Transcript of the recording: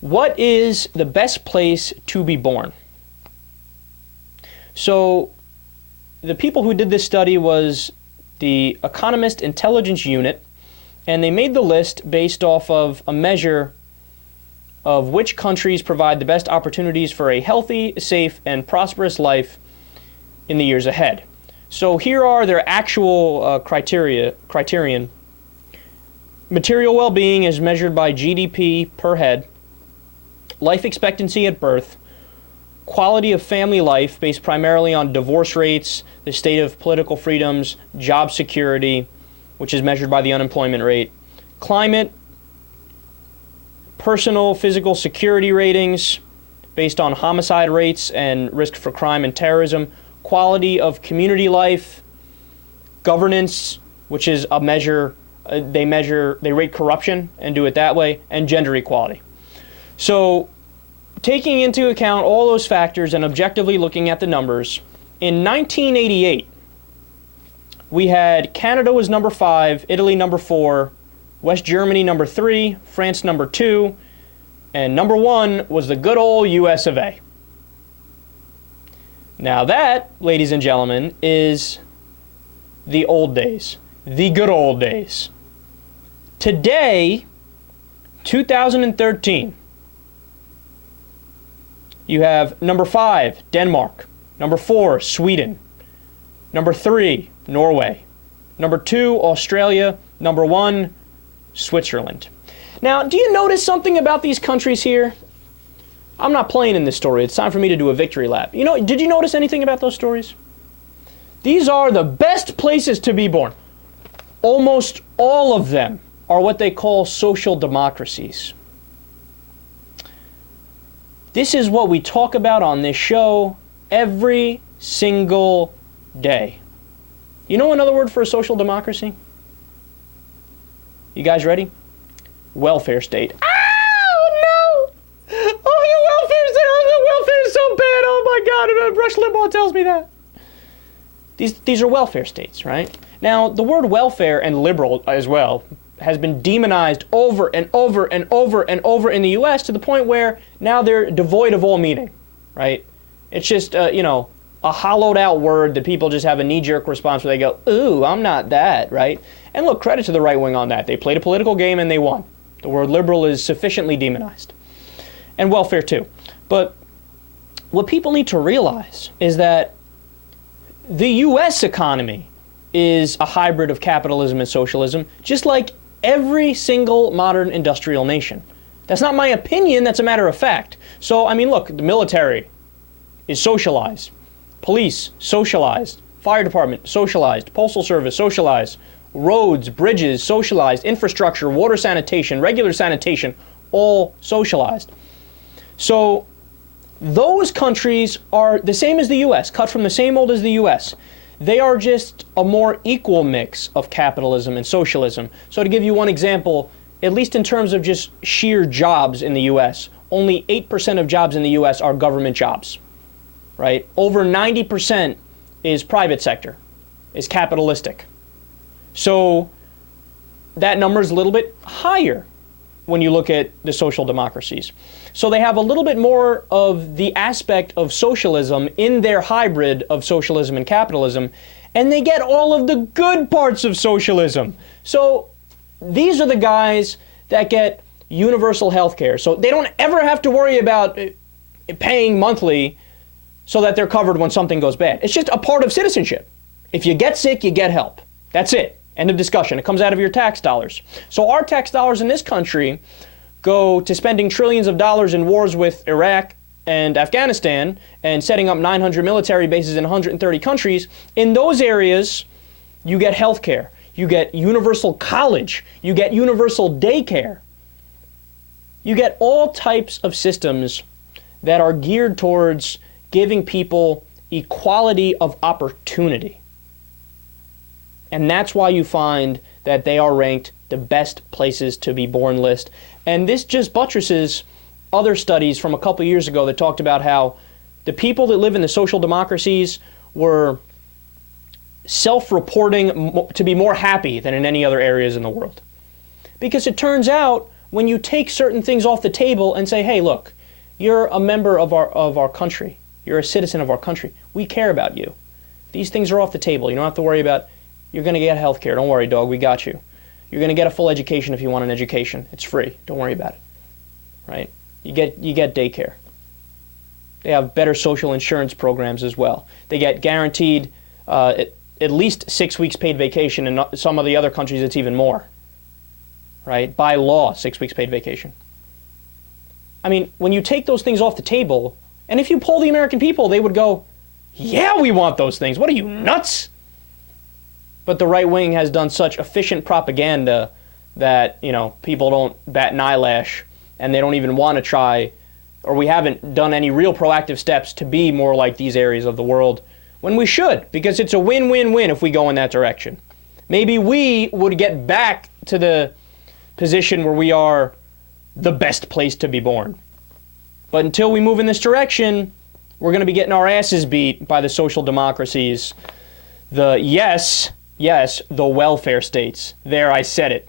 What is the best place to be born? So the people who did this study was the Economist Intelligence Unit, and they made the list based off of a measure of which countries provide the best opportunities for a healthy, safe, and prosperous life in the years ahead. So here are their actual criterion. Material well-being is measured by GDP per head, life expectancy at birth, quality of family life based primarily on divorce rates, the state of political freedoms, job security, which is measured by the unemployment rate, climate, personal physical security ratings based on homicide rates and risk for crime and terrorism, quality of community life, governance, which is a measure, they rate corruption and do it that way, and gender equality. So taking into account all those factors and objectively looking at the numbers, in 1988, we had Canada was number 5, Italy number 4, West Germany number 3, France number 2, and number 1 was the good old US of A. Now that, ladies and gentlemen, is the old days, the good old days. Today, 2013, you have number 5, Denmark, number 4, Sweden, number 3, Norway, number 2, Australia, number 1, Switzerland. Now, do you notice something about these countries here? I'm not playing in this story. It's time for me to do a victory lap. Did you notice anything about those stories? These are the best places to be born. Almost all of them are what they call social democracies. This is what we talk about on this show every single day. You know another word for a social democracy? You guys ready? Welfare state. Oh, no! Oh, the welfare is so bad. Oh, my God. Rush Limbaugh tells me that. These are welfare states, right? Now, the word welfare and liberal as well has been demonized over and over and over and over in the U.S. to the point where now they're devoid of all meaning, right? It's just, a hollowed out word that people just have a knee-jerk response where they go, ooh, I'm not that, right? And look, credit to the right wing on that. They played a political game and they won. The word liberal is sufficiently demonized. And welfare too. But what people need to realize is that the U.S. economy is a hybrid of capitalism and socialism, just like every single modern industrial nation. That's not my opinion, that's a matter of fact. So, look, the military is socialized. Police, socialized. Fire department, socialized. Postal service, socialized. Roads, bridges, socialized. Infrastructure, water sanitation, regular sanitation, all socialized. So those countries are the same as the U.S., cut from the same mold as the U.S. They are just a more equal mix of capitalism and socialism. So to give you one example, at least in terms of just sheer jobs in the U.S., only 8% of jobs in the U.S. are government jobs, right? Over 90% is private sector, is capitalistic. So that number is a little bit higher when you look at the social democracies. So they have a little bit more of the aspect of socialism in their hybrid of socialism and capitalism, and they get all of the good parts of socialism. So these are the guys that get universal health care. So they don't ever have to worry about paying monthly so that they're covered when something goes bad. It's just a part of citizenship. If you get sick, you get help. That's it. End of discussion. It comes out of your tax dollars. So our tax dollars in this country go to spending trillions of dollars in wars with Iraq and Afghanistan and setting up 900 military bases in 130 countries. In those areas, you get health care. You get universal college. You get universal daycare. You get all types of systems that are geared towards giving people equality of opportunity. And that's why you find that they are ranked the best places to be born list. And this just buttresses other studies from a couple years ago that talked about how the people that live in the social democracies were self-reporting to be more happy than in any other areas in the world. Because it turns out when you take certain things off the table and say, hey, look, you're a member of our country. You're a citizen of our country. We care about you. These things are off the table. You don't have to worry about, you're going to get health care. Don't worry, dog. We got you. You're going to get a full education if you want an education. It's free. Don't worry about it. Right? You get daycare. They have better social insurance programs as well. They get guaranteed at least 6 weeks paid vacation. In some of the other countries, it's even more. Right? By law, 6 weeks paid vacation. I mean, when you take those things off the table, and if you poll the American people, they would go, yeah, we want those things. What are you, nuts? But the right wing has done such efficient propaganda that, people don't bat an eyelash, and they don't even want to try, or we haven't done any real proactive steps to be more like these areas of the world, when we should, because it's a win-win-win if we go in that direction. Maybe we would get back to the position where we are the best place to be born. But until we move in this direction, we're going to be getting our asses beat by the social democracies, the welfare states. There, I said it.